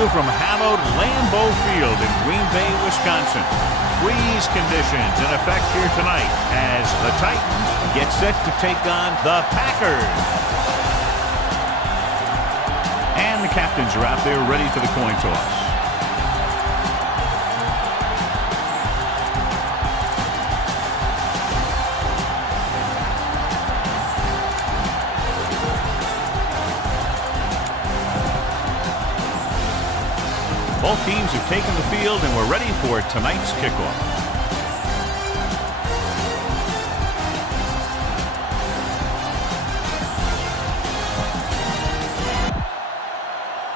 you from hallowed Lambeau Field in Green Bay, Wisconsin. Freeze conditions in effect here tonight as the Titans get set to take on the Packers. And the captains are out there ready for the coin toss. Both teams have taken the field and we're ready for tonight's kickoff.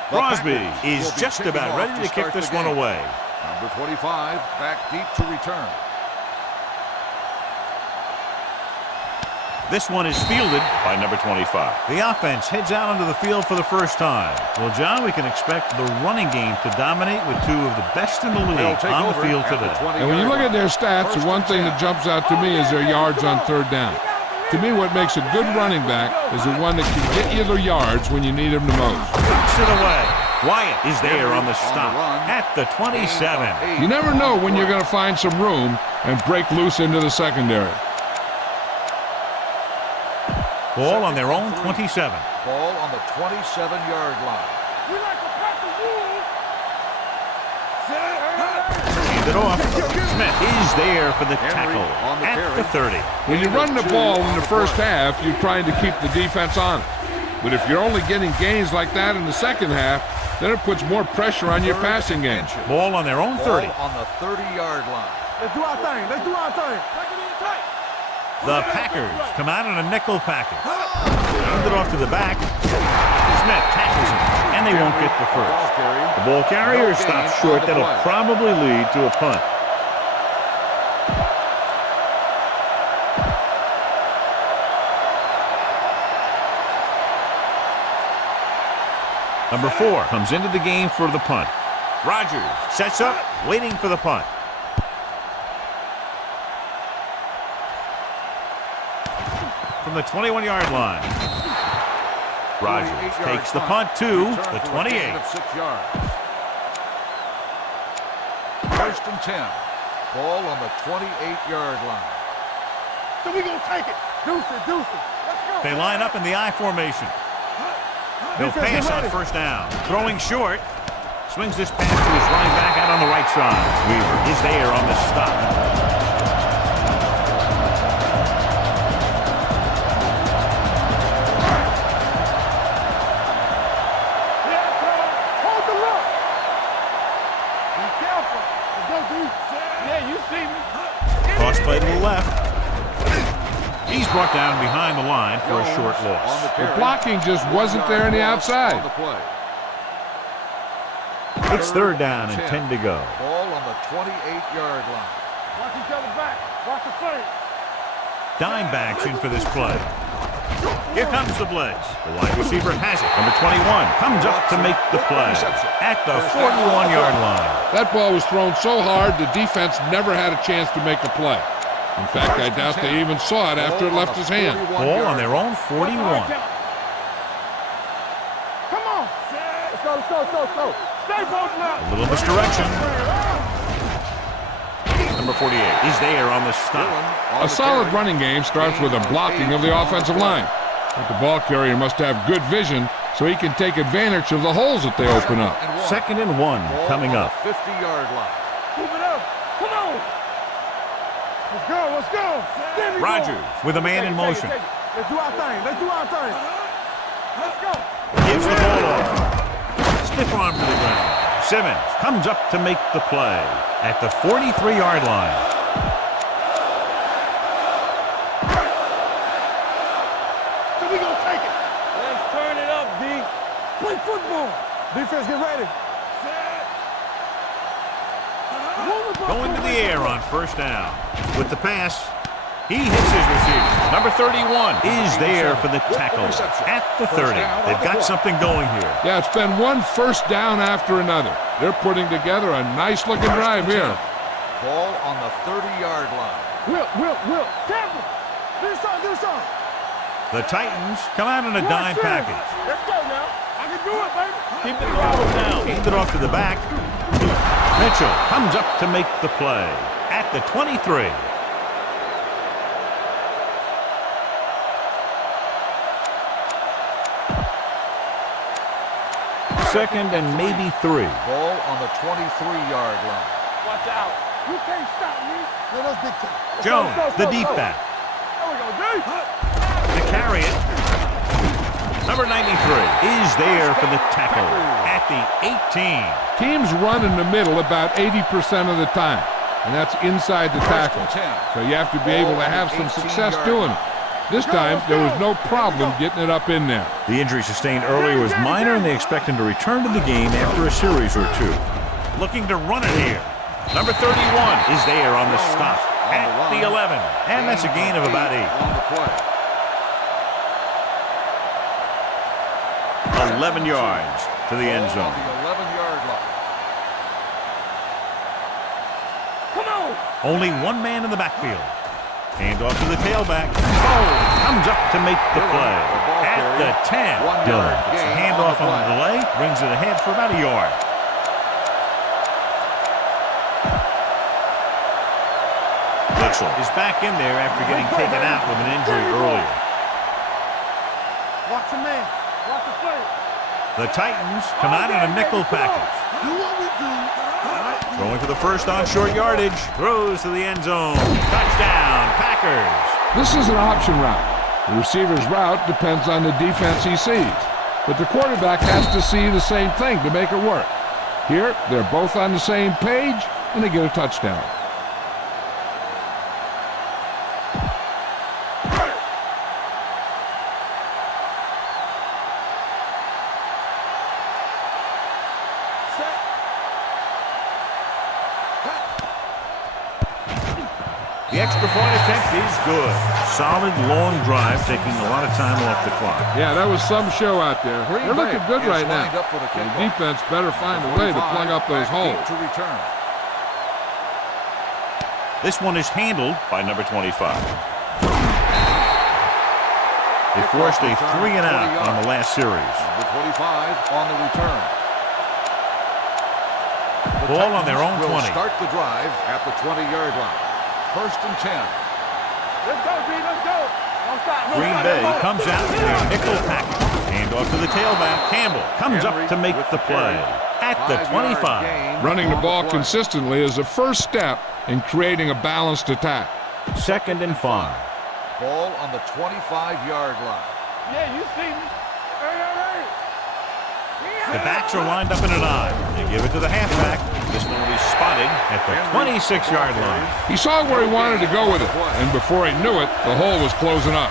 Crosby is just about ready to kick this one away. Number 25 back deep to return. This one is fielded by number 25. The offense heads out onto the field for the first time. Well, John, we can expect the running game to dominate with two of the best in the league on the field today. And when you look at their stats, the one thing that jumps out to me is their yards on third down. To me, what makes a good running back is the one that can get you the yards when you need them the most. Knocks it away. Wyatt is there on the stop at the 27. You never know when you're going to find some room and break loose into the secondary. Ball on their own 27. Ball on the 27-yard line. Hand it off. Smith is there for the tackle at the 30. When you run the ball in the first half, you're trying to keep the defense on it. But if you're only getting gains like that in the second half, then it puts more pressure on your passing game. Ball on their own 30. Ball on the 30-yard line. Let's do our thing. Let's do our thing. The Packers come out in a nickel package. Hand it off to the back. Smith tackles him, and they won't get the first. The ball carrier stops short. That'll probably lead to a punt. Number 4 comes into the game for the punt. Rodgers sets up, waiting for the punt. From the 21-yard line. Rodgers takes the punt to the 28. First and 10. Ball on the 28-yard line. So we're going to take it. Deuce it. Let's go. They line up in the I formation. They'll pass on first down. Throwing short. Swings this pass to his running back out on the right side. Weaver is there on the stop. Cross play to the left. He's brought down behind the line for a short loss. The blocking just wasn't there on the outside. It's third down and 10 to go. Ball on the 28-yard line. Watch each other back. Watch the play. Dime backs in for this play. Here comes the blitz. The wide receiver has it. Number 21 comes up to make the play at the 41-yard line. That ball was thrown so hard the defense never had a chance to make a play. In fact, I doubt they even saw it after it left his hand. Ball on their own 41. Come on. Let's go. Stay both now. A little misdirection. Number 48 is there on the stop. A solid running game starts with a blocking of the offensive line. But the ball carrier must have good vision so he can take advantage of the holes that they open up. Second and 1 coming up. 50-yard line. Move it up. Come on. Let's go. Rodgers with a man in motion. Let's do our thing. Let's go. Gives the ball off. Stiff arm to the ground. Simmons comes up to make the play at the 43-yard line. So we gonna take it. Let's turn it up, D. Play football. Defense, get ready. Going to the air on first down. With the pass, he hits his receiver. Number 31 is there for the tackle at the 30. They've got something going here. Yeah, it's been one first down after another. They're putting together a nice-looking drive here. Ball on the 30-yard line. Will. Tampa. Do something. The Titans come out in a dime package. Let's go now. I can do it, baby. Keep the throttle down. Hand it off to the back. Mitchell comes up to make the play at the 23. Second and maybe 3. Ball on the 23-yard line. Watch out. You can't stop me. No, that's big time. Jones, the deep back. There we go, D. To carry it. Number 93 is there for the tackle at the 18. Teams run in the middle about 80% of the time, and that's inside the tackle. So you have to be able to have some success doing it. This time, there was no problem getting it up in there. The injury sustained earlier was minor, and they expect him to return to the game after a series or two. Looking to run it here. Number 31 is there on the stop at the 11, and that's a gain of about 8. On the play. 11 yards to the end Ball zone. on the 11-yard line. Come on. Only one man in the backfield. Hand off to the tailback. Oh, comes up to make the play at the 10. Dillon gets the handoff on the delay, brings it ahead for about a yard. Mitchell is back in there after getting taken out with an injury earlier. Watch the man. Watch the play. The Titans come out in a nickel package. Do what we do. Going for the first on short yardage. Throws to the end zone. Touchdown, Packers. This is an option route. The receiver's route depends on the defense he sees, but the quarterback has to see the same thing to make it work. Here, they're both on the same page, and they get a touchdown. The extra point attempt is good. Solid, long drive, taking a lot of time off the clock. Yeah, that was some show out there. They're looking good right now. Up for the The defense better find a way to plug up those holes. To return. This one is handled by number 25. They forced a 3 and out on the last series. Number 25 on the return. Ball on their own 20. Start the drive at the 20-yard line. First and 10. Let's go, D. Let's go. Don't stop. Don't Green stop. Bay comes out in their nickel package. Hand off to the tailback. Campbell comes up to make the play at the 25. Running the ball consistently is the first step in creating a balanced attack. Second and 5. Ball on the 25-yard line. Yeah, you see me. Hey. The backs are lined up in an I. They give it to the halfback. This one will be spotted at the 26-yard line. He saw where he wanted to go with it, and before he knew it, the hole was closing up.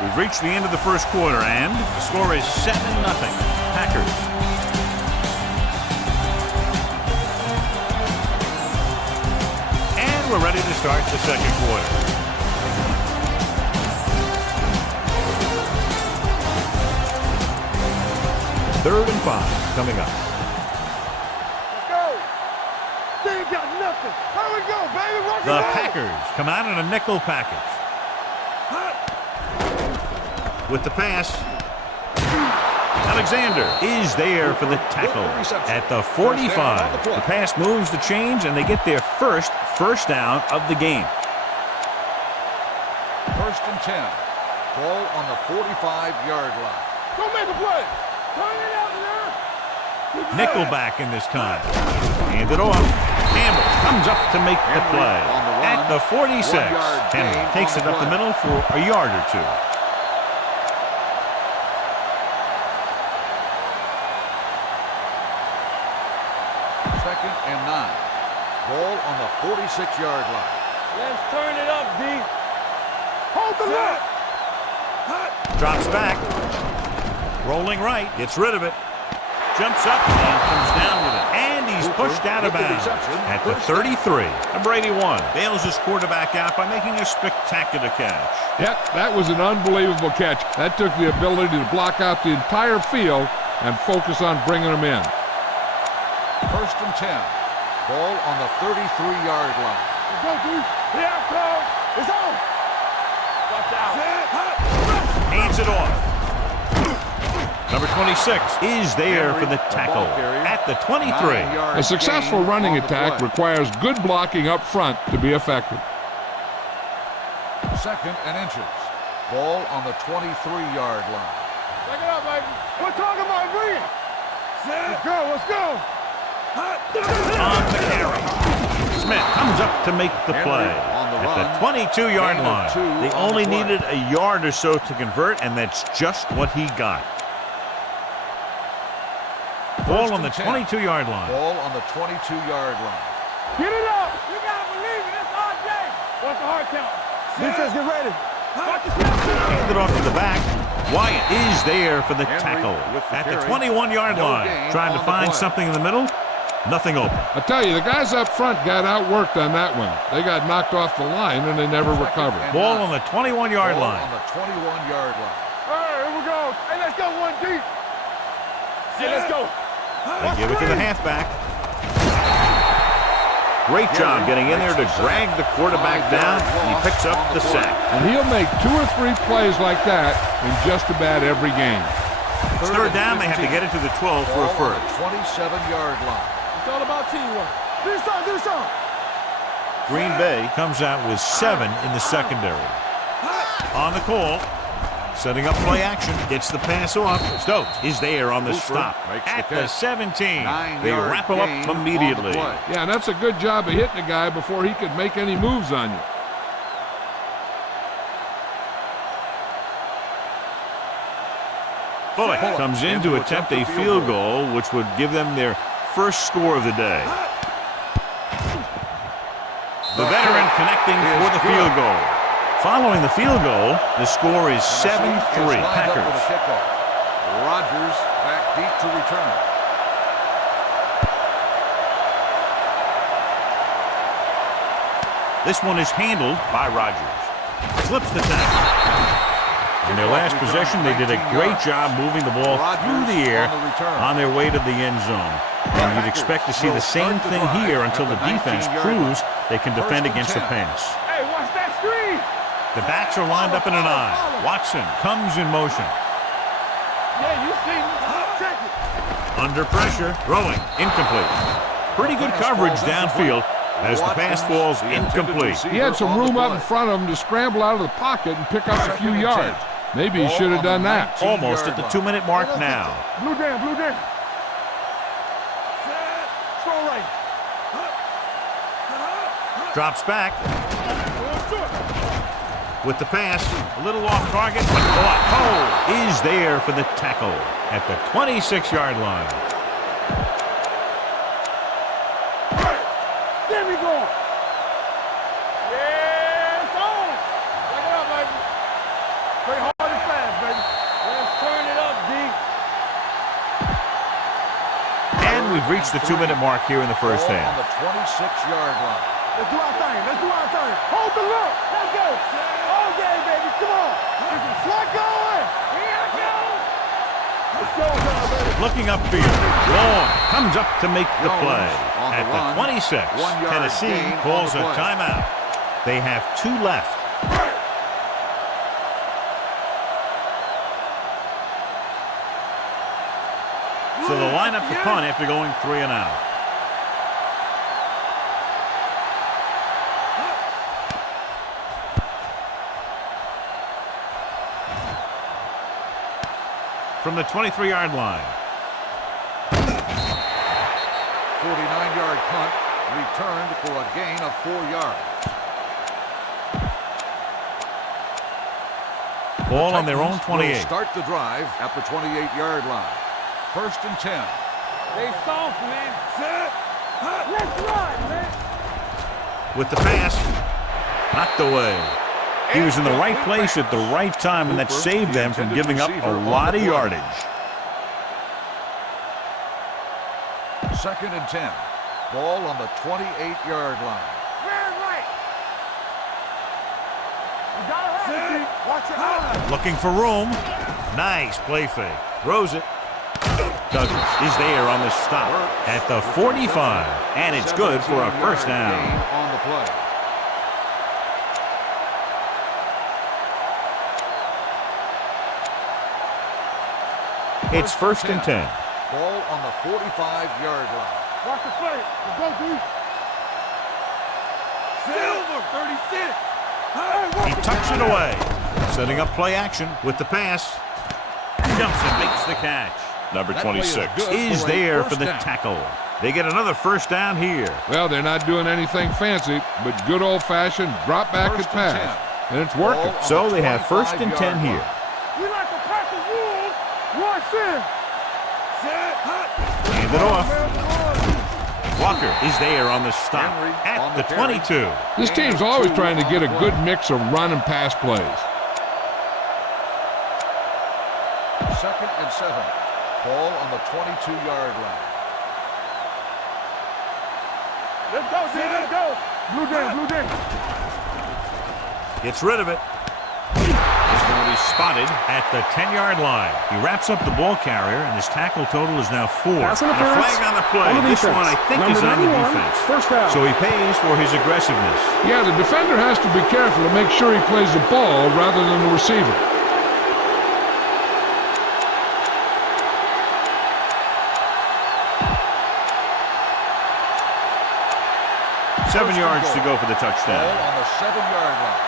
We've reached the end of the first quarter, and the score is 7-0. Packers. And we're ready to start the second quarter. Third and 5 coming up. Let's go. They ain't got nothing. Here we go, baby. Rock The and roll. Packers come out in a nickel package. With the pass, Alexander is there for the tackle at the 45. The pass moves the change, and they get their first down of the game. First and 10. Ball on the 45-yard line. Go make a play. Turn it out now. Nickelback in this time. Hand it off. Campbell comes up to make the play at the 46. Henry takes it up the middle for a yard or two. Second and 9. Ball on the 46-yard line. Let's turn it up, D. Hold the look. Drops back. Rolling right. Gets rid of it. Jumps up and comes down with it. And he's pushed out of bounds at the 33. Number 81 bails his quarterback out by making a spectacular catch. Yep, that was an unbelievable catch. That took the ability to block out the entire field and focus on bringing them in. First and 10. Ball on the 33-yard line. Let's go, D. Here I come. It's on. Watch Hands it off. Number 26 is there for the tackle at the 23. A successful running attack requires good blocking up front to be effective. 2nd and inches. Ball on the 23-yard line. Check it out, baby. We're talking about green. Let's go, let's go. On the carry. Smith comes up to make the play at the 22-yard line. They only needed a yard or so to convert, and that's just what he got. Ball on the 22-yard line. Ball on the 22-yard line. Get it up. You got to believe it. It's RJ. What's the hard count? Defense, get ready. Hand it off to the back. Wyatt is there for the tackle at the 21-yard line. Trying to find something in the middle. Nothing open. I tell you, the guys up front got outworked on that one. They got knocked off the line and they never recovered. Ball on the 21-yard line. On the 21-yard line. All right, here we go. Hey, let's go one deep. Hey, let's go. They give it to the halfback. Great job getting in there to drag the quarterback down. He picks up the sack. And he'll make 2 or 3 plays like that in just about every game. It's third down. They have to get it to the 12 for a first. 27-yard line. It's all about teamwork. Do something. Green Bay comes out with 7 in the secondary. On the call. Setting up play action. Gets the pass off. Stokes is there on the stop. At the 17. They wrap him up immediately. Yeah, and that's a good job of hitting the guy before he could make any moves on you. Bullock comes in to attempt a field goal, which would give them their first score of the day. The veteran connecting for the field goal. Following the field goal, the score is 7-3 Packers. Rodgers back deep to return. This one is handled by Rodgers. Slips the tackle. In their last possession, they did a great job moving the ball through the air on their way to the end zone. And you'd expect to see the same thing here until the defense proves they can defend against the pass. Hey, watch that screen. The backs are lined up in an I. Watson comes in motion. Yeah, you see me. Check it. Under pressure, throwing, incomplete. Pretty good coverage downfield as the pass falls incomplete. He had some room up in front of him to scramble out of the pocket and pick up a few yards. Maybe he should have done that. Almost at the 2-minute mark now. Blue down. Strong right. Drops back. With the pass, a little off target, but caught. Cole is there for the tackle at the 26-yard line. There we go. Yeah, it's on. Check it out, baby. Play hard and fast, baby. Let's turn it up, D. And we've reached the 2-minute mark here in the first half. On the 26-yard line. Let's do our thing. Hold the look. Let's go. All game, baby. Come on. Let's going. Here I go. Let's go, baby. Looking upfield, Long comes up to make the play. At the 26, Tennessee calls a timeout. They have 2 left. So they'll line up the punt after going 3 and out. From the 23-yard line. 49-yard punt returned for a gain of 4 yards. Ball on their own 28. Start the drive at the 28-yard line. 1st and 10. They soft, man. Let's run, man. With the pass, knocked away. He was in the right place at the right time, and that saved them from giving up a lot of yardage. 2nd and 10. Ball on the 28-yard line. Very right. You gotta have it. Watch your eyes. Looking for room. Nice play fake. Throws it. Douglas is there on the stop at the 45, and it's good for a first down. On the play. It's first and 10. Ball on the 45-yard line. Watch the play. Let's go, D. Silver, 36. He tucks it away. Setting up play action with the pass. Jumps and makes the catch. Number That play is 26 good is for a there for first the down. tackle. They get another first down here. Well, they're not doing anything fancy, but good old-fashioned drop back and First and pass. 10. And it's working. Ball on So the they have first and 10 25-yard here. line. We like to pack the rules. Rush in. Set. Hot. Hand it off. Walker is there on the stop Henry at on the the carry. 22. This team's always trying to get a good mix of run and pass plays. Second and 7. Ball on the 22-yard line. Let's go, D. Let's go. Blue Jays, Blue Jays. Gets rid of it. This one is spotted at the 10-yard line. He wraps up the ball carrier, and his tackle total is now 4. Pass And a interference flag on the play. on the This defense. one, I think, Number is on the 91, defense. first down. So he pays for his aggressiveness. Yeah, the defender has to be careful to make sure he plays the ball rather than the receiver. Seven yards to go for the touchdown. Ball on the 7-yard line.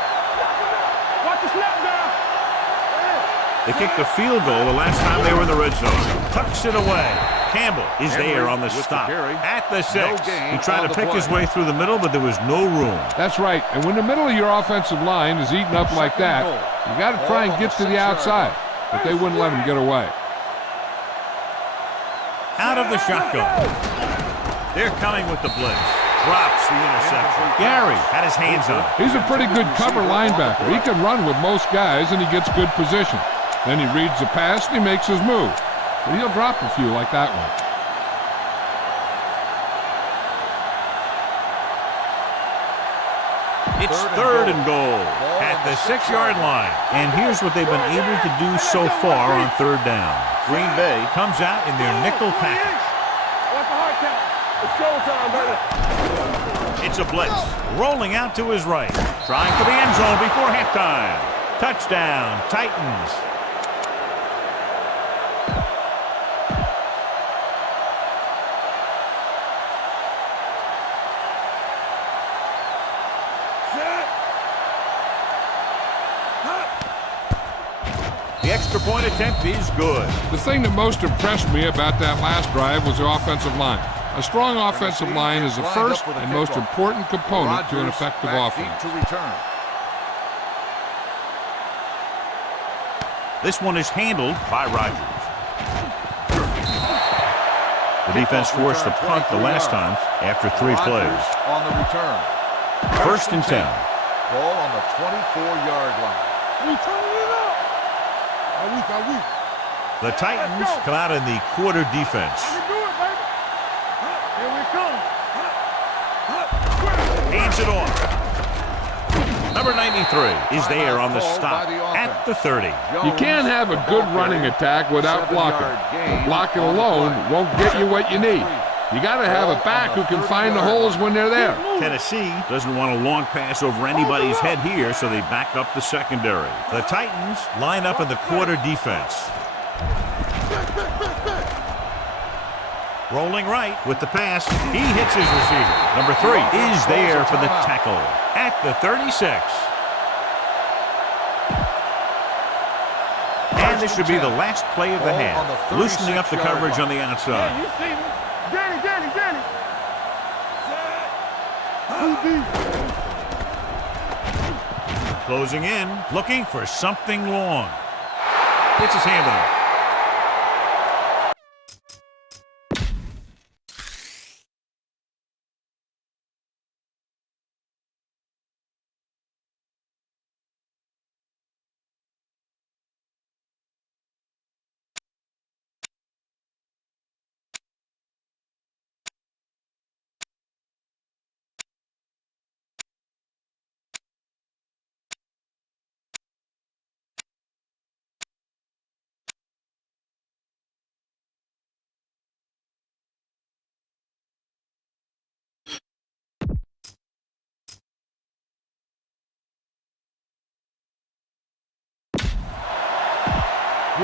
Watch the snap down. They kicked a field goal the last time they were in the red zone. Tucks it away. Campbell is Henry there on the with the stop carry. at the 6. No gain He tried on to the pick his play. way through the middle, but there was no room. That's right. And when the middle of your offensive line is eaten up like Second that, goal. you got to Ball try and on get the to the 6-yard outside. line. But they wouldn't let him get away. Out of the shotgun. They're coming with the blitz. Drops the interception. Gary had his hands on it. He's a pretty good cover linebacker. He can run with most guys, and he gets good position. Then he reads the pass, and he makes his move. But he'll drop a few like that one. It's third and goal at the 6-yard line. And here's what they've been able to do so far on third down. Green Bay comes out in their nickel package. Watch the hard count. It's showtime, baby. It's a blitz. Rolling out to his right. Trying for the end zone before halftime. Touchdown, Titans. Set. The extra point attempt is good. The thing that most impressed me about that last drive was the offensive line. A strong offensive line is the Lined first up for the and most kickoff. important component to an Rodgers effective back deep offense. to return. This one is handled by Rodgers. The defense Kickoff forced the return, punt the 23 last yards. time after 3 Rodgers plays. on the return. First and 10. Ball on the 24-yard line. We turning it up. Are we? The Titans come out in the quarter defense. We do it, baby. Here we come. Hands it off. Number 93 is there on the Timeout called stop by the at offense. the 30. You can't have a good running attack without blocking. But blocking alone won't get you what you need. You got to have a back who can find the holes when they're there. Tennessee doesn't want a long pass over anybody's head here, so they back up the secondary. The Titans line up in the quarter defense. Rolling right with the pass. He hits his receiver. Number 3 is there for the tackle at the 36. And this should be the last play of the half, loosening up the coverage on the outside. You see me? Danny. Closing in, looking for something long. Gets his hand on it.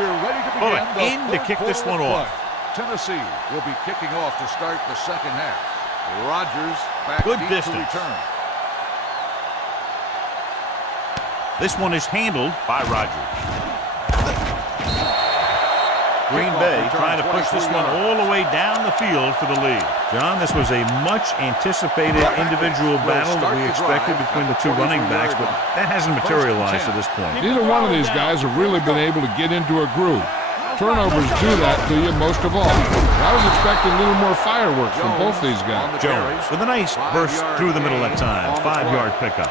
We're ready to Bullock begin in the to kick this one off. Tennessee will be kicking off to start the second half. Rodgers back Good deep distance. to return. This one is handled by Rodgers. Green Bay trying to push this one all the way down the field for the lead. John, this was a much-anticipated individual battle that we expected between the two running backs, but that hasn't materialized to this point. Neither one of these guys have really been able to get into a groove. Turnovers do that to you most of all. I was expecting a little more fireworks from both these guys. Jones with a nice burst through the middle that time. 5-yard pickup.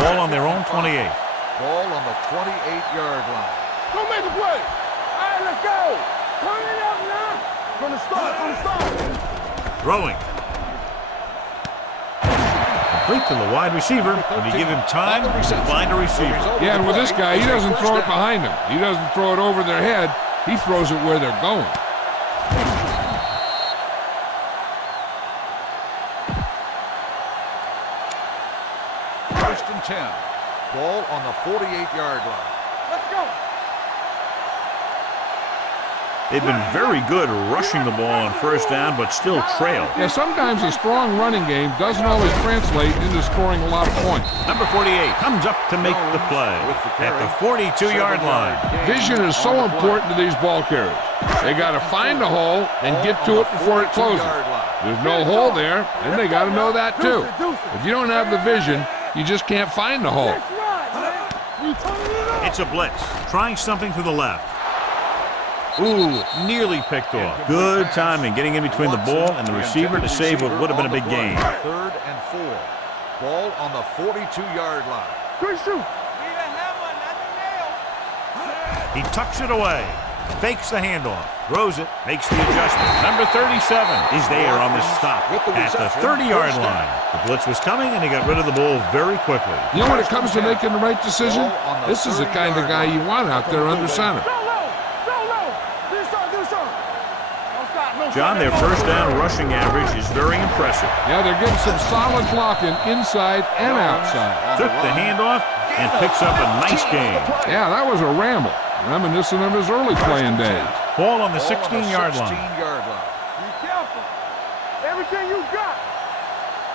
Ball on their own 28. Ball on the 28-yard line. Go make a play. All right, let's go. Turn it up now. From the start. Throwing. Complete to the wide receiver, and you give him time to find a receiver. Yeah, and with this guy, he doesn't throw it behind them. He doesn't throw it over their head. He throws it where they're going. First and 10. Ball on the 48-yard line. Let's go. They've been very good rushing the ball on first down, but still trail. Yeah, sometimes a strong running game doesn't always translate into scoring a lot of points. Number 48 comes up to make the play at the 42-yard line. Vision is so important to these ball carriers. They got to find the hole and get to it before it closes. There's no hole there, and they got to know that too. If you don't have the vision, you just can't find the hole. It's a blitz, trying something to the left. Ooh, nearly picked off. Good timing, getting in between the ball and the receiver to save what would have been a big gain. 3rd and 4. Ball on the 42-yard line. Good shoot. He tucks it away, fakes the handoff, throws it, makes the adjustment. Number 37 is there on the stop at the 30-yard line. The blitz was coming, and he got rid of the ball very quickly. You know when it comes to making the right decision? This is the kind of guy you want out there under center. John, their first down rushing average is very impressive. Yeah, they're getting some solid blocking inside and outside. Took the handoff and picks up a nice gain. Yeah, that was a ramble, reminiscent of his early playing days. Ball on the 16-yard line. Be careful. Everything you got.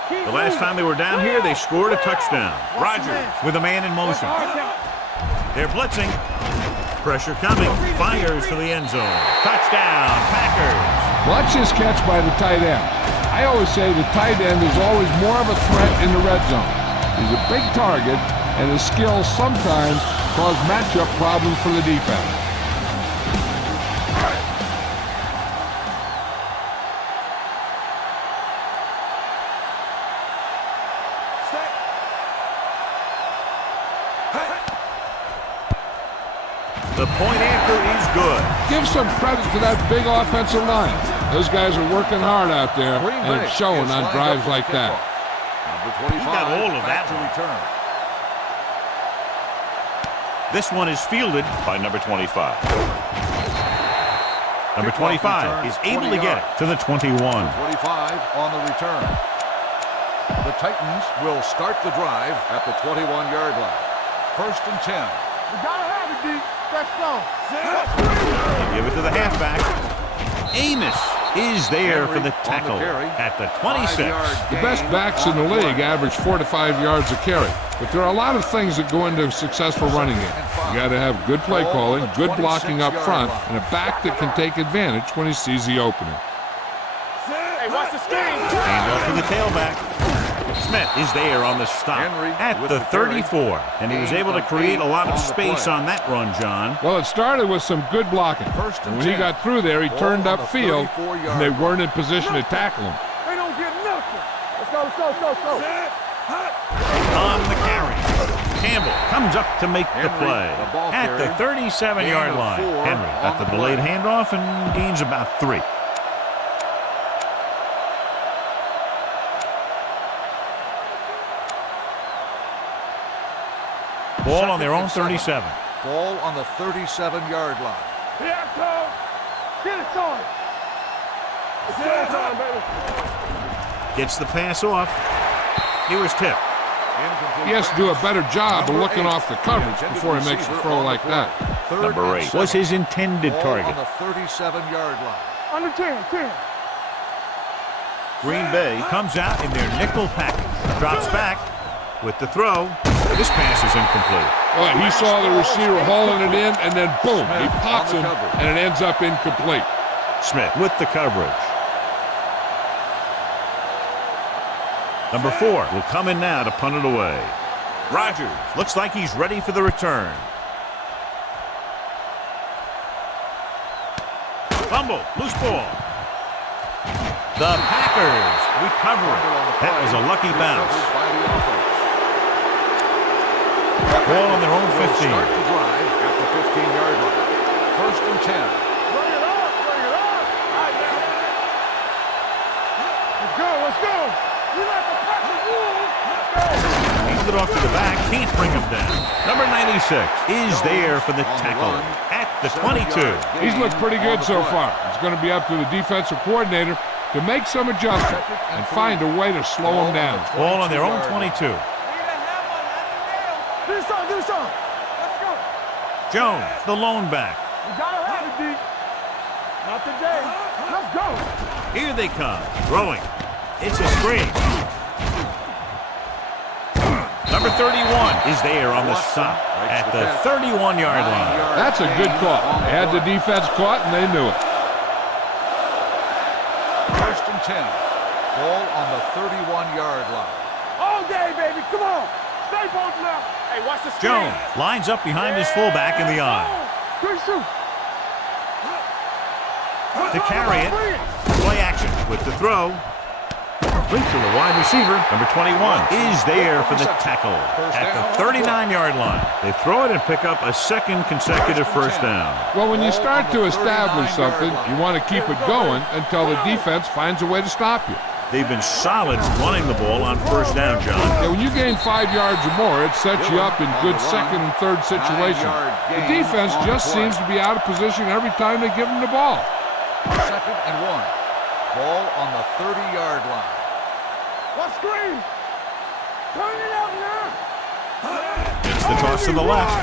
The last time they were down here, they scored a touchdown. Rodgers with a man in motion. They're blitzing. Pressure coming. Fires to the end zone. Touchdown, Packers. Watch this catch by the tight end. I always say the tight end is always more of a threat in the red zone. He's a big target, and his skills sometimes cause matchup problems for the defense. The point after is good. Give some credit to that big offensive line. Those guys are working hard out there, and it's showing on drives like that. Number 25 He got hold of that to one. return. This one is fielded by number 25. Number 25 is able to get it to the 21. 25 on the return. The Titans will start the drive at the 21-yard line. First and 10. We gotta have it, D. Let's go. They give it to the halfback. Amos is there for the tackle at the 26. The best backs in the league average 4 to 5 yards a carry. But there are a lot of things that go into a successful running game. You got to have good play calling, good blocking up front, and a back that can take advantage when he sees the opening. Hey, watch the screen. Hand off to the tailback. Smith is there on the stop at the 34. And he was able to create a lot of space on that run, John. Well, it started with some good blocking. And when he got through there, he turned upfield, and they weren't in position to tackle him. They don't get nothing. Let's go, let's go, let's go, let's go. On the carry. Campbell comes up to make the play at the 37-yard line. Henry got the delayed handoff and gains about 3. Ball on their own 37. Ball on the 37-yard line. Here I come. Get it on. It's showtime, baby. Gets the pass off. He was tipped. He has to do a better job of looking off the coverage before he makes a throw like that. Number 8 was his intended target. On the 37-yard line. Under 10. Green Bay comes out in their nickel package. Drops back with the throw. This pass is incomplete. Well, he saw the receiver hauling it in, and then boom, he pops him, and it ends up incomplete. Smith with the coverage. Number 4 will come in now to punt it away. Rodgers looks like he's ready for the return. Fumble, loose ball. The Packers recover it. That was a lucky bounce. Ball on their own 15. Start the drive at the 15-yard line. First and 10. Bring it up. Let's go. We like the Packers rules. Let's go. Hands it off to the back, can't bring him down. Number 96 is there for the tackle at the 22. He's looked pretty good so far. It's going to be up to the defensive coordinator to make some adjustments and find a way to slow him down. Ball on their own 22. Do something. Let's go. Jones, the lone back. We gotta have it, D. Not today. Let's go. Here they come, throwing. It's a screen. Number 31 is there on the stop at the 31-yard line. That's a good call. They had the defense caught, and they knew it. First and 10. Ball on the 31-yard line. All day, baby. Come on. Stay both left. Hey, watch the screen. Jones lines up behind his fullback in the eye. Good shoot. To carry it, play action with the throw. Complete to the wide receiver. Number 21 is there for the tackle at the 39-yard line. They throw it and pick up a second consecutive first down. Well, when you start to establish something, you want to keep it going until the defense finds a way to stop you. They've been solid running the ball on first down, John. Yeah, when you gain 5 yards or more, it sets you up in good second and third situations. The defense just seems to be out of position every time they give them the ball. Second and 1. Ball on the 30-yard line. What screen? Turn it up now. It's the toss to the left.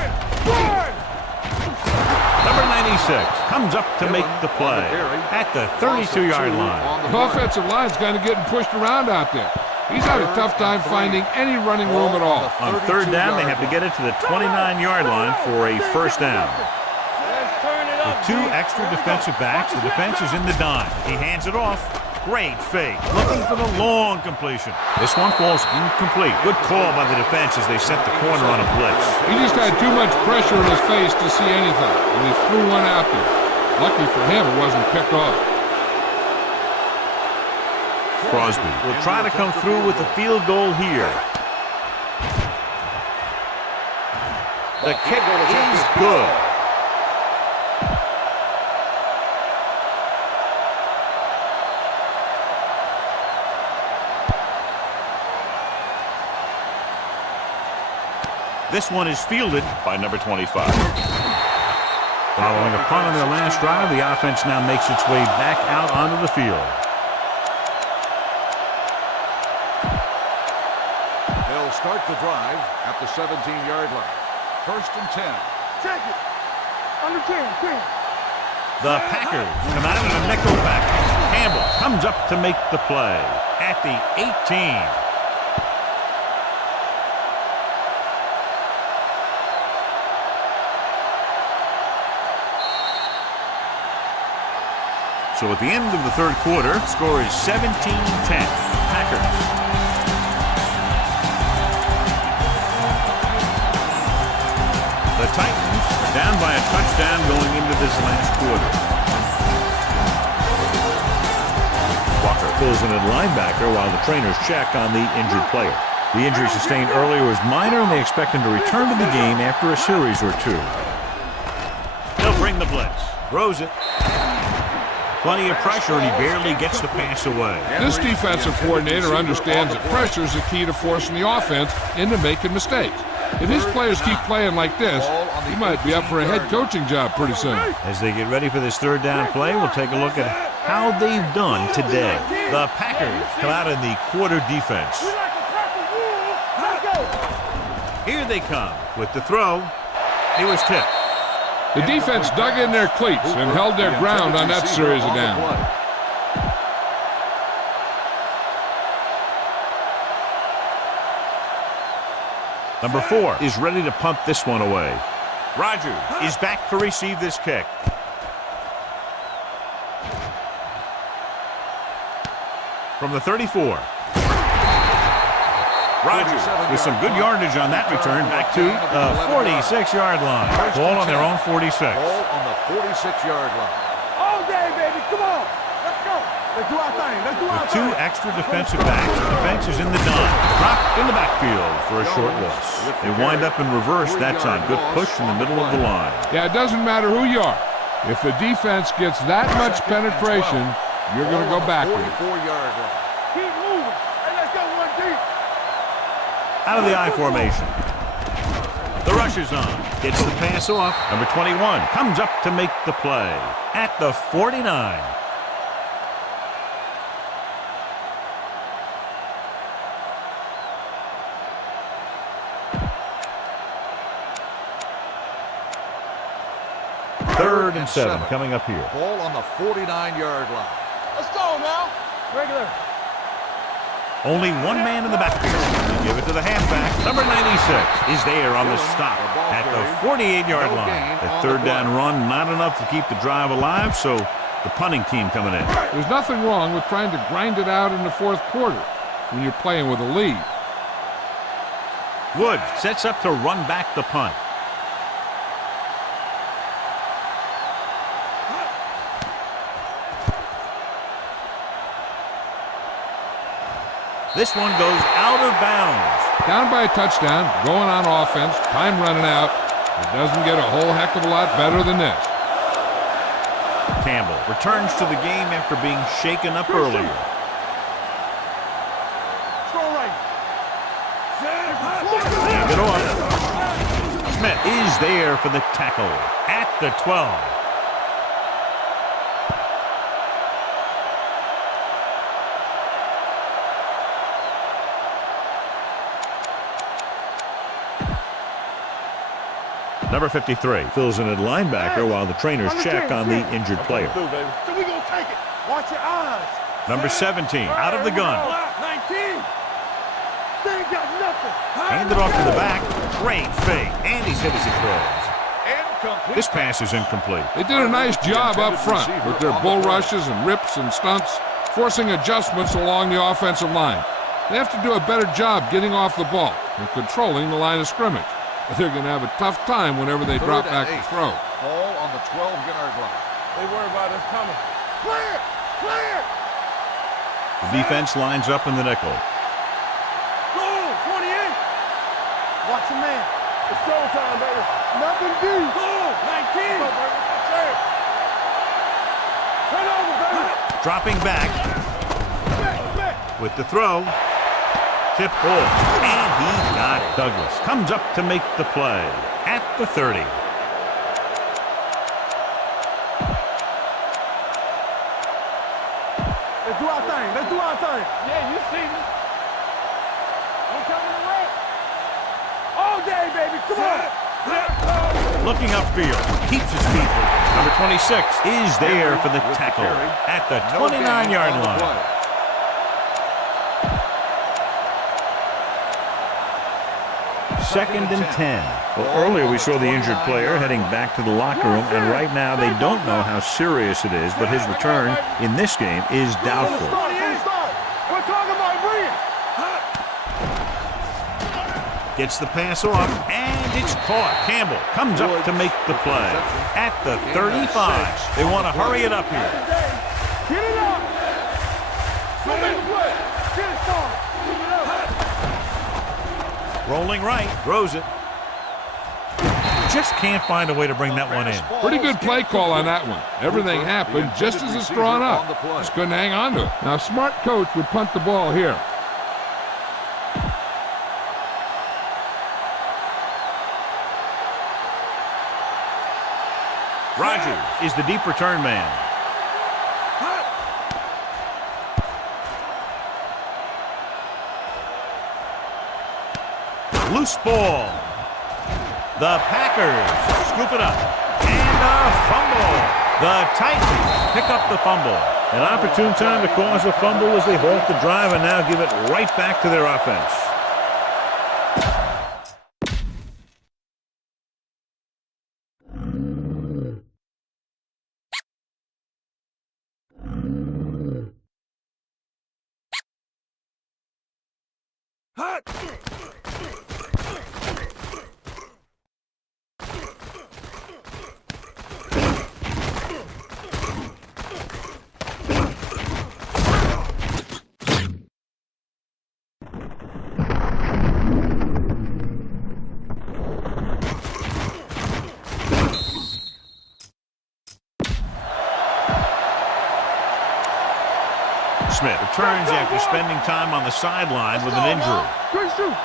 Number 96 comes up to make the play at the 32-yard line. The offensive line's kind of getting pushed around out there. He's had a tough time finding any running room at all. On third down, they have to get it to the 29-yard line for a first down. With 2 extra defensive backs, the defense is in the dime. He hands it off. Great fake. Looking for the long completion. This one falls incomplete. Good call by the defense as they set the corner on a blitz. He just had too much pressure in his face to see anything, and he threw one out there. Lucky for him, it wasn't picked off. Crosby will try to come through with the field goal here. The kick is good. This one is fielded by number 25. Following a punt on their last drive, the offense now makes its way back out onto the field. They'll start the drive at the 17-yard line. First and 10. Check it. Under 10. The Packers come out in a nickel package. Campbell comes up to make the play at the 18. So at the end of the third quarter, score is 17-10. Packers. The Titans are down by a touchdown going into this last quarter. Walker fills in at linebacker while the trainers check on the injured player. The injury sustained earlier was minor, and they expect him to return to the game after a series or 2. They'll bring the blitz. Throws it. Plenty of pressure, and he barely gets the pass away. This defensive coordinator understands that pressure is the key to forcing the offense into making mistakes. If his players keep playing like this, he might be up for a head coaching job pretty soon. As they get ready for this third down play, we'll take a look at how they've done today. The Packers come out in the quarter defense. Here they come with the throw. He was tipped. The defense dug in their cleats and held their ground on that series of downs. Number 4 is ready to punt this one away. Rogers is back to receive this kick. From the 34. Rogers with some good yardage on that return back to the 46-yard line. Ball on their own 46. Ball on the 46-yard line. All day, baby. Come on. Let's go. Let's do our thing. Let's do our With thing. 2 extra defensive backs, the defense is in the dime. Dropped in the backfield for a short loss. They wind up in reverse that time. Good push in the middle of the line. Yeah, it doesn't matter who you are. If the defense gets that much penetration, you're going to go backward. 44-yard line. Keep moving. Hey, let's go one deep. Out of the I formation. The rush is on. Gets the pass off. Number 21 comes up to make the play at the 49. Third and 7 coming up here. Ball on the 49-yard line. Let's go now. Regular. Only one man in the backfield. They give it to the halfback. Number 96 is there on the stop at the 48-yard line. The third down run, not enough to keep the drive alive, so the punting team coming in. There's nothing wrong with trying to grind it out in the fourth quarter when you're playing with a lead. Woods sets up to run back the punt. This one goes out of bounds. Down by a touchdown, going on offense, time running out. It doesn't get a whole heck of a lot better than this. Campbell returns to the game after being shaken up earlier. Strong right. Leave it off. Smith is there for the tackle at the 12. Number 53 fills in at linebacker while the trainers check on the injured player. So we gonna take it. Watch your eyes. Number 17 out of the gun. 19. They ain't got nothing. Handed off to the back. Great fake. And he's hit as he throws. This pass is incomplete. They did a nice job up front with their bull rushes and rips and stunts, forcing adjustments along the offensive line. They have to do a better job getting off the ball and controlling the line of scrimmage. They're going to have a tough time whenever they drop back to throw. Ball on the 12-yard line. They worry about us coming. Clear! Clear! The defense lines up in the nickel. Go! 28! Watch your man. It's showtime, baby. Nothing deep. Go! 19! Go, baby. Turn over, baby. Dropping back Back. with the throw. Tip ball. And he got it. Douglas comes up to make the play at the 30. Let's do our thing. Let's do our thing. Yeah, you see me. We're coming to work. All day, baby. Come on. Looking upfield. Keeps his feet moving. Number 26 is there for the tackle at the 29-yard line. Second and 10. Well, earlier we saw the injured player heading back to the locker room, and right now they don't know how serious it is, but his return in this game is doubtful. We're talking about brilliant. Gets the pass off, and it's caught. Campbell comes up to make the play at the 35. They want to hurry it up here. Get it up. Go make the play. Get it started. Keep it up. Rolling right, throws it. Just can't find a way to bring that one in. Pretty good play call on that one. Everything happened just as it's drawn up. Just couldn't hang on to it. Now, a smart coach would punt the ball here. Rogers is the deep return man. Loose ball. The Packers scoop it up. And a fumble. The Titans pick up the fumble. An opportune time to cause a fumble as they halt the drive and now give it right back to their offense. Smith returns after spending time on the sideline with an injury. Good shoot.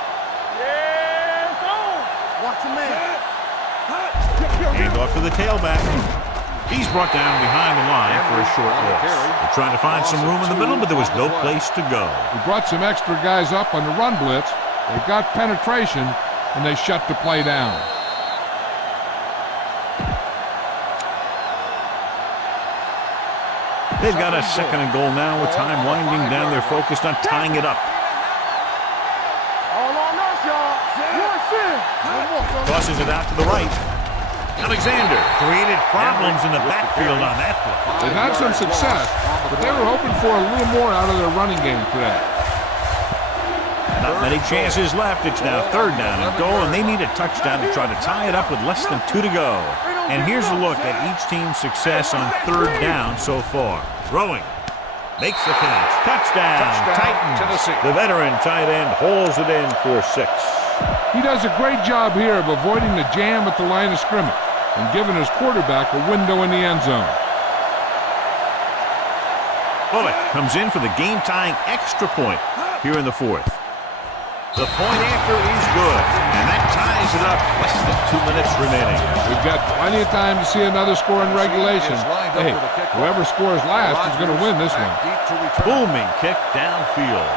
Yeah, go. Watch your man. Hand off to the tailback. He's brought down behind the line for a short loss. They're trying to find some room in the middle, but there was no place to go. He brought some extra guys up on the run blitz. They got penetration, and they shut the play down. They've got a second and goal now with time winding down. They're focused on tying it up. All on us, y'all. Tosses it out to the right. Alexander created problems in the backfield on that play. They've had some success, but they were hoping for a little more out of their running game today. Not many chances left. It's now third down and goal, and they need a touchdown to try to tie it up with less than 2 to go. And here's a look at each team's success on third down so far. Throwing. Makes the catch. Touchdown. Titans. Tennessee. The veteran tight end hauls it in for 6. He does a great job here of avoiding the jam at the line of scrimmage and giving his quarterback a window in the end zone. Bullock comes in for the game-tying extra point here in the fourth. The point after is good, and that ties it up. Less than 2 minutes remaining. We've got plenty of time to see another score in regulation. Hey, whoever scores last is going to win this one. Booming kick downfield.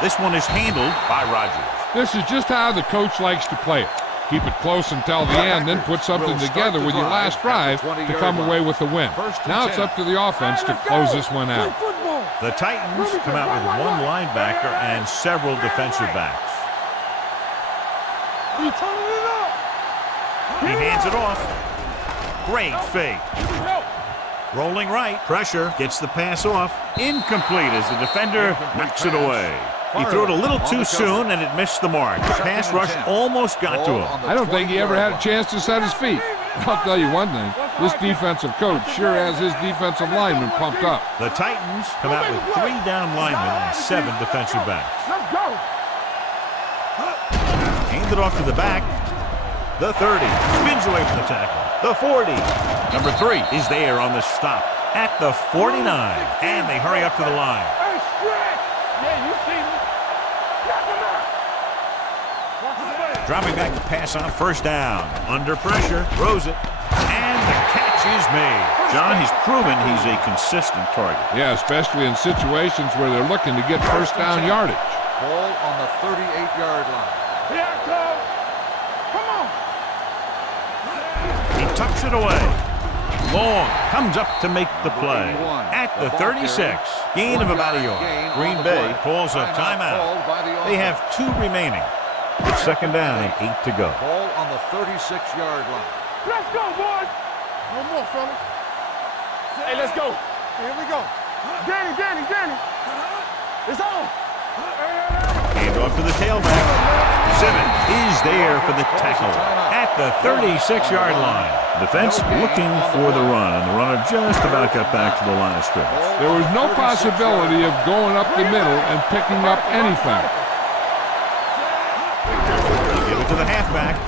This one is handled by Rodgers. This is just how the coach likes to play it. Keep it close until the end, then put something together with your last drive to come away with the win. Now it's up to the offense to close this one out. The Titans come out with 1 linebacker and several defensive backs. He hands it off. Great fake. Rolling right. Pressure. Gets the pass off. Incomplete as the defender knocks it away. He threw it a little too soon, and it missed the mark. The pass rush almost got to him. I don't think he ever had a chance to set his feet. I'll tell you one thing. This defensive coach sure has his defensive linemen pumped up. The Titans come out with 3 down linemen and 7 defensive backs. Let's go. Hand it off to the back. The 30. Spins away from the tackle. The 40. Number 3 is there on the stop at the 49. And they hurry up to the line. Hey, stretch. Yeah, you see me. Knock him out. Dropping back to pass on first down. Under pressure. Throws it. And the catch is made. John, he's proven he's a consistent target. Yeah, especially in situations where they're looking to get first down yardage. Ball on the 38-yard line. Here I come. Come on. He tucks it away. Long comes up to make the play. At the 36. Gain of about a yard. Green Bay calls a timeout. They have 2 remaining. It's second down and 8 to go. Ball on the 36-yard line. Let's go, boys. No more, fellas. Hey, let's go. Here we go. Danny. It's on. Hand off to the tailback. Simmons is there for the tackle at the 36-yard line. Defense looking for the run, and the runner just about got back to the line of scrimmage. There was no possibility of going up the middle and picking up anything. They give it to the halfback.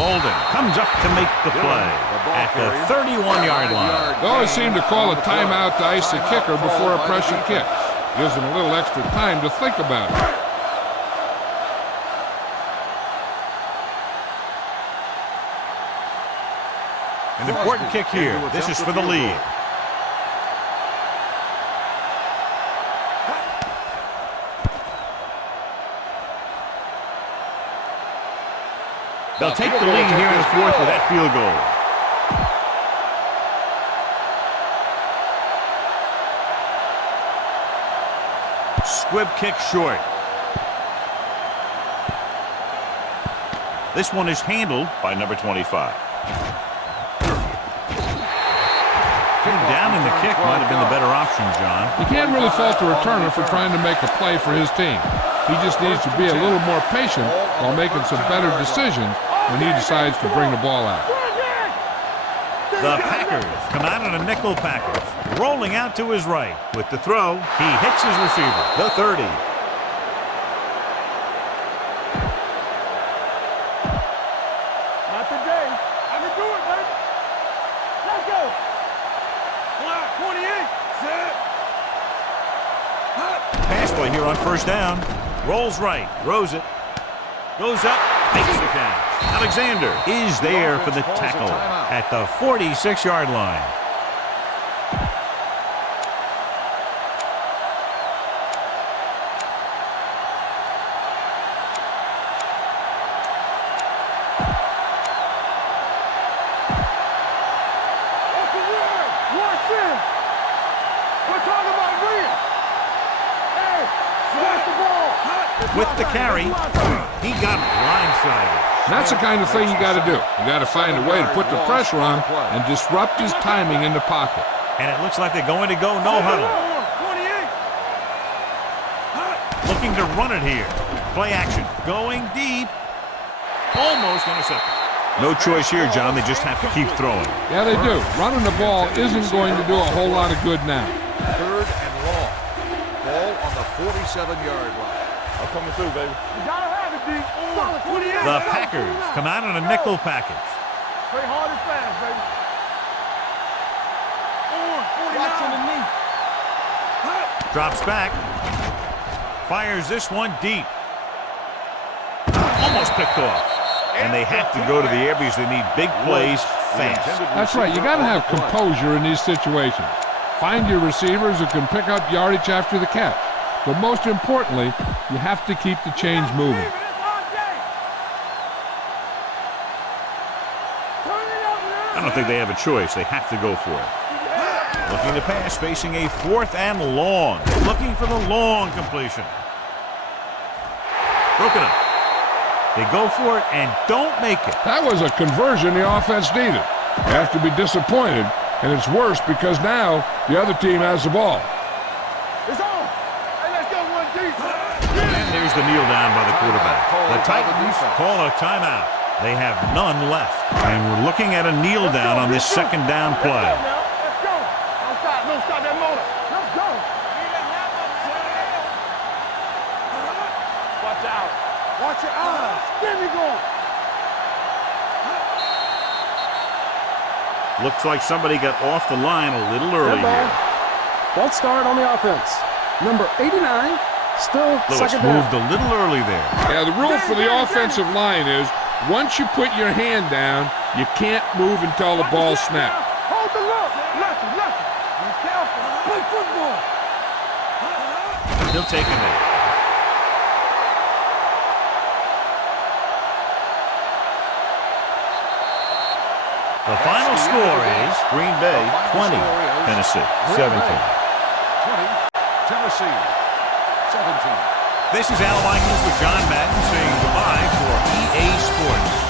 Molden comes up to make the play at the 31-yard line. They always seem to call a timeout to ice the kicker before a pressure kick. Gives them a little extra time to think about it. An important kick here. This is for the lead. They'll take the lead here in the fourth with that field goal. Squib kick short. This one is handled by number 25. Getting down in the kick might have been the better option, John. You can't really fault the returner for trying to make a play for his team. He just needs to be a little more patient while making some better decisions when he decides to bring the ball out. The Packers come out in a nickel package. Rolling out to his right. With the throw, he hits his receiver. The 30. Not today. I can do it, baby. Let's go. 28. Set. Pass play here on first down. Rolls right. Throws it. Goes up. Makes the catch. Alexander is there for the tackle at the 46-yard line. With the carry, he got blindsided. That's the kind of thing you got to do. You got to find a way to put the pressure on and disrupt his timing in the pocket. And it looks like they're going to go no huddle. Looking to run it here. Play action. Going deep. Almost intercepted. No choice here, John. They just have to keep throwing. Yeah, they do. Running the ball isn't going to do a whole lot of good now. 3rd and long. Ball on the 47-yard line. I'm coming through, baby. You gotta have it, D. Solid 28. The Packers come out in a nickel package. Play hard and fast, baby. Watching the knee. Drops back. Fires this one deep. Almost picked off. And they have to go to the air because they need big plays fast. That's right. You got to have composure in these situations. Find your receivers who can pick up yardage after the catch. But most importantly, you have to keep the chains moving. I don't think they have a choice. They have to go for it. Looking to pass, facing a 4th and long. Looking for the long completion. Broken up. They go for it and don't make it. That was a conversion the offense needed. You have to be disappointed, and it's worse because now the other team has the ball. It's on. Hey, let's go, 1-D. And there's the kneel down by the quarterback. The Titans call a timeout. They have none left. And we're looking at a kneel down on this second down play. Let's go. Don't stop that motor. Let's go. Watch out. Watch your eyes. Get me going. Looks like somebody got off the line a little early here. Don't start on the offense. Number 89, still Lewis second down. moved a little early there. Yeah, the rule for the offensive line is once you put your hand down, you can't move until the ball snaps. Hold the look. Lefty. Be careful. Play football. He'll take a knee. The final score is Green Bay 20, Tennessee 17. 20, Tennessee 17. This is Al Michaels with John Madden saying goodbye for EA Sports.